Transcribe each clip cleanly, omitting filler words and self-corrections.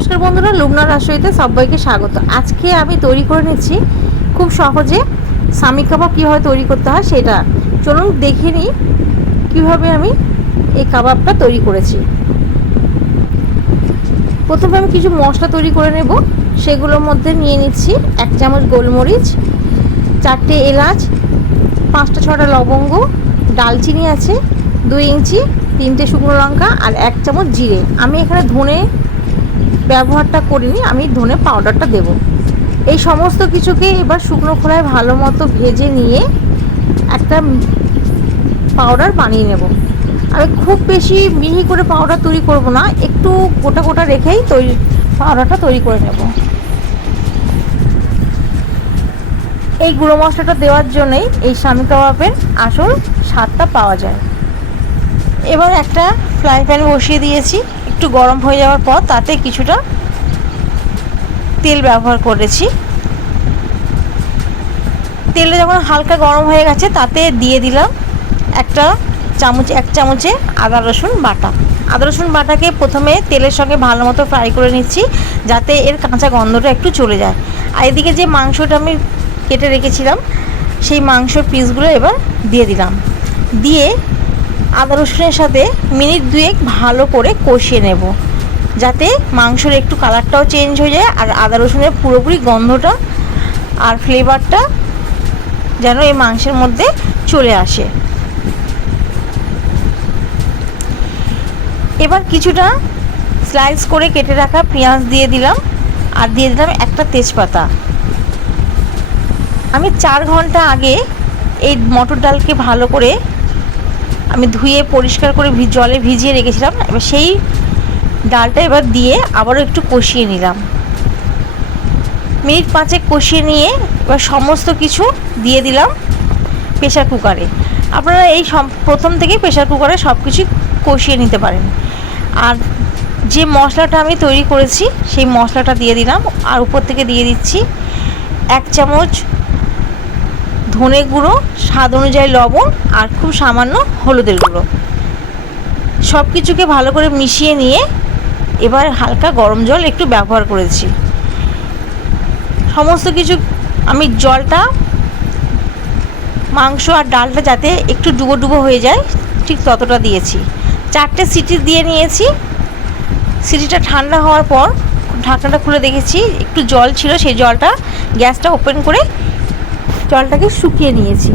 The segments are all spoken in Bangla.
নমস্কার বন্ধুরা, লুবনা রাসইতে সবাইকে স্বাগত। আজকে আমি তৈরি করে নিচ্ছি খুব সহজে শামি কাবাব কীভাবে তৈরি করতে হয় সেটা। চলুন দেখে নিই কীভাবে আমি এই কাবাবটা তৈরি করেছি। প্রথমে আমি কিছু মশলা তৈরি করে নেব। সেগুলোর মধ্যে নিয়ে নিচ্ছি 1 চামচ গোলমরিচ, 4টে এলাচ, 5টা 6টা লবঙ্গ, ডালচিনি আছে 2 ইঞ্চি, 3টে শুকনো লঙ্কা আর 1 চামচ জিরে। আমি এখানে ধনে ব্যবহারটা করিনি, আমি ধনে পাউডারটা দেব। এই সমস্ত কিছুকে এবার শুকনো খোলায় ভালো মতো ভেজে নিয়ে একটা পাউডার বানিয়ে নেব। আমি খুব বেশি মিহি করে পাউডার তৈরি করব না, একটু গোটা গোটা রেখেই পাউডারটা তৈরি করে নেব। এই গুঁড়ো মশলাটা দেওয়ার জন্যই এই শামি কাবাবের আসল স্বাদটা পাওয়া যায়। এবার একটা ফ্রাই প্যান বসিয়ে দিয়েছি। একটু গরম হয়ে যাওয়ার পর তাতে কিছুটা তেল ব্যবহার করেছি। তেলটা যখন হালকা গরম হয়ে গেছে তাতে দিয়ে দিলাম 1 চামচে আদা রসুন বাটা। আদা রসুন বাটাকে প্রথমে তেলের সঙ্গে ভালো মতো ফ্রাই করে নিচ্ছি, যাতে এর কাঁচা গন্ধটা একটু চলে যায়। আর এদিকে যে মাংসটা আমি কেটে রেখেছিলাম সেই মাংসর পিসগুলো এবার দিয়ে দিলাম। দিয়ে আদা রসুনের সাথে মিনিট 2 ভালো করে কষিয়ে নেব, যাতে মাংসের একটু কালারটাও চেঞ্জ হয়ে যায় আর আদা রসুনের পুরোপুরি গন্ধটা আর ফ্লেভারটা যেন এই মাংসের মধ্যে চলে আসে। এবার কিছুটা স্লাইস করে কেটে রাখা পেঁয়াজ দিয়ে দিলাম আর দিয়ে দিলাম একটা তেজপাতা। আমি 4 ঘন্টা আগে এই মটর ডালকে ভালো করে আমি ধুয়ে পরিষ্কার করে জলে ভিজিয়ে রেখেছিলাম। এবার সেই ডালটা এবার দিয়ে আবারও একটু কষিয়ে নিলাম। মিনিট 5 কষিয়ে নিয়ে এবার সমস্ত কিছু দিয়ে দিলাম প্রেশার কুকারে। আপনারা এই প্রথম থেকে প্রেশার কুকারে সব কিছু কষিয়ে নিতে পারেন। আর যে মশলাটা আমি তৈরি করেছি সেই মশলাটা দিয়ে দিলাম আর উপর থেকে দিয়ে দিচ্ছি 1 চামচ ধনে গুঁড়ো, স্বাদ অনুযায়ী লবণ আর খুব সামান্য হলুদের গুঁড়ো। সব কিছুকে ভালো করে মিশিয়ে নিয়ে এবার হালকা গরম জল একটু ব্যবহার করেছি। সমস্ত কিছু আমি জলটা মাংস আর ডালটা যাতে একটু ডুবো ডুবো হয়ে যায় ঠিক ততটা দিয়েছি। 4টে সিটি দিয়ে নিয়েছি। সিটিটা ঠান্ডা হওয়ার পর ঢাকনাটা খুলে দেখেছি একটু জল ছিল, সেই জলটা গ্যাসটা ওপেন করে জলটাকে শুকিয়ে নিয়েছি।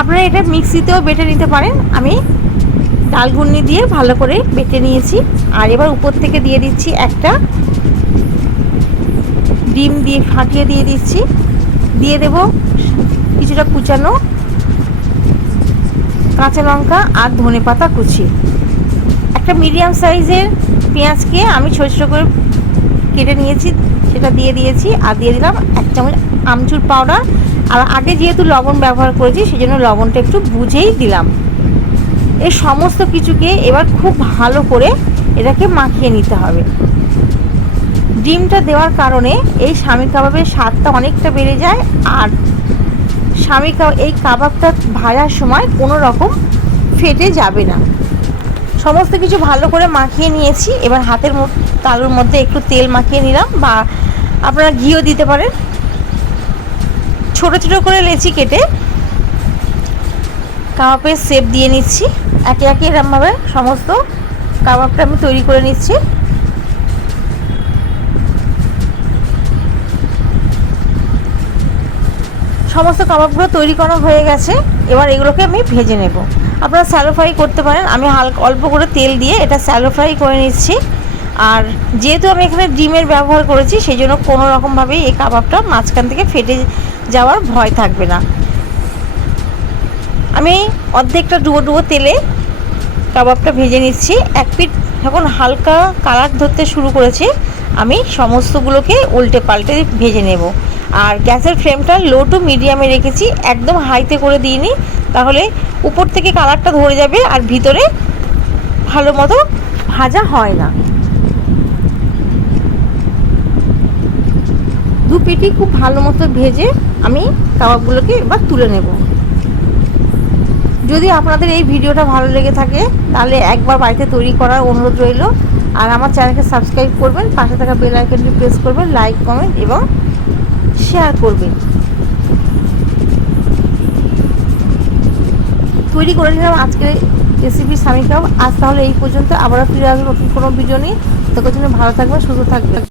আপনারা এটা মিক্সিতেও বেটে নিতে পারেন। আমি ডাল ঘুগনি দিয়ে ভালো করে বেটে নিয়েছি। আর এবার উপর থেকে দিয়ে দিচ্ছি একটা ডিম দিয়ে ফাটিয়ে দিয়ে দিচ্ছি। দিয়ে দেব কিছুটা কুচানো কাঁচা লঙ্কা আর ধনেপাতা কুচি। একটা মিডিয়াম সাইজের পেঁয়াজকে আমি ছোটো ছোটো করে কেটে নিয়েছি, সেটা দিয়ে দিয়েছি। আর দিয়ে দিলাম 1 চামচ আমচুর পাউডার। আর আগে যেহেতু লবণ ব্যবহার করেছি সেজন্য লবণটা একটু বুঝেই দিলাম। এই সমস্ত কিছুকে এবার খুব ভালো করে এটাকে মাখিয়ে নিতে হবে। ডিমটা দেওয়ার কারণে এই শামি কাবাবের স্বাদটা অনেকটা বেড়ে যায়। আর এই কাবাবটা ভাজার সময় কোনো রকম ফেটে যাবে না। সমস্ত কিছু ভালো করে মাখিয়ে নিয়েছি। এবার হাতের তালুর মধ্যে একটু তেল মাখিয়ে নিলাম, বা আপনারা ঘিও দিতে পারেন। ছোট ছোট করে লেচি কেটে কাবাবের শেপ দিয়ে নিচ্ছি। একে একে এরকমভাবে সমস্ত কাবাবটা আমি তৈরি করে নিচ্ছি। সমস্ত কাবাবগুলো তৈরি করা হয়ে গেছে। এবার এগুলোকে আমি ভেজে নেব। আপনারা স্যালো ফ্রাই করতে পারেন। আমি অল্প করে তেল দিয়ে এটা স্যালো ফ্রাই করে নিচ্ছি। আর যেহেতু আমি এখানে ডিমের ব্যবহার করেছি সেই জন্য কোনো রকমভাবেই এই কাবাবটা মাঝখান থেকে ফেটে যাওয়ার ভয় থাকবে না। আমি অর্ধেকটা ডুবো ডুবো তেলে কাবাবটা ভেজে নিচ্ছি। এক পিঠ যখন হালকা কালার ধরতে শুরু করেছে আমি সমস্তগুলোকে উল্টে পাল্টে ভেজে নেব। আর গ্যাসের ফ্লেমটা লো টু মিডিয়ামে রেখেছি, একদম হাইতে করে দিইনি, তাহলে উপর থেকে কালারটা ধরে যাবে আর ভিতরে ভালো মতো ভাজা হয় না। দু পিঠই খুব ভালো মতো ভেজে আমি কাবাবগুলোকে এবার তুলে নেব। যদি আপনাদের এই ভিডিওটা ভালো লেগে থাকে তাহলে একবার বাড়িতে তৈরি করার অনুরোধ রইল। আর আমার চ্যানেলকে সাবস্ক্রাইব করবেন, পাশে থাকা বেল আইকনটি প্রেস করবেন, লাইক কমেন্ট এবং শেয়ার করবেন। তৈরি করে নিলাম আজকের রেসিপি শামি কাবাব। আজ তাহলে এই পর্যন্ত, আবারও ফিরে আসবো নতুন কোনো ভিডিও নিয়ে। ততক্ষণ ভালো থাকবেন, সুস্থ থাকবেন।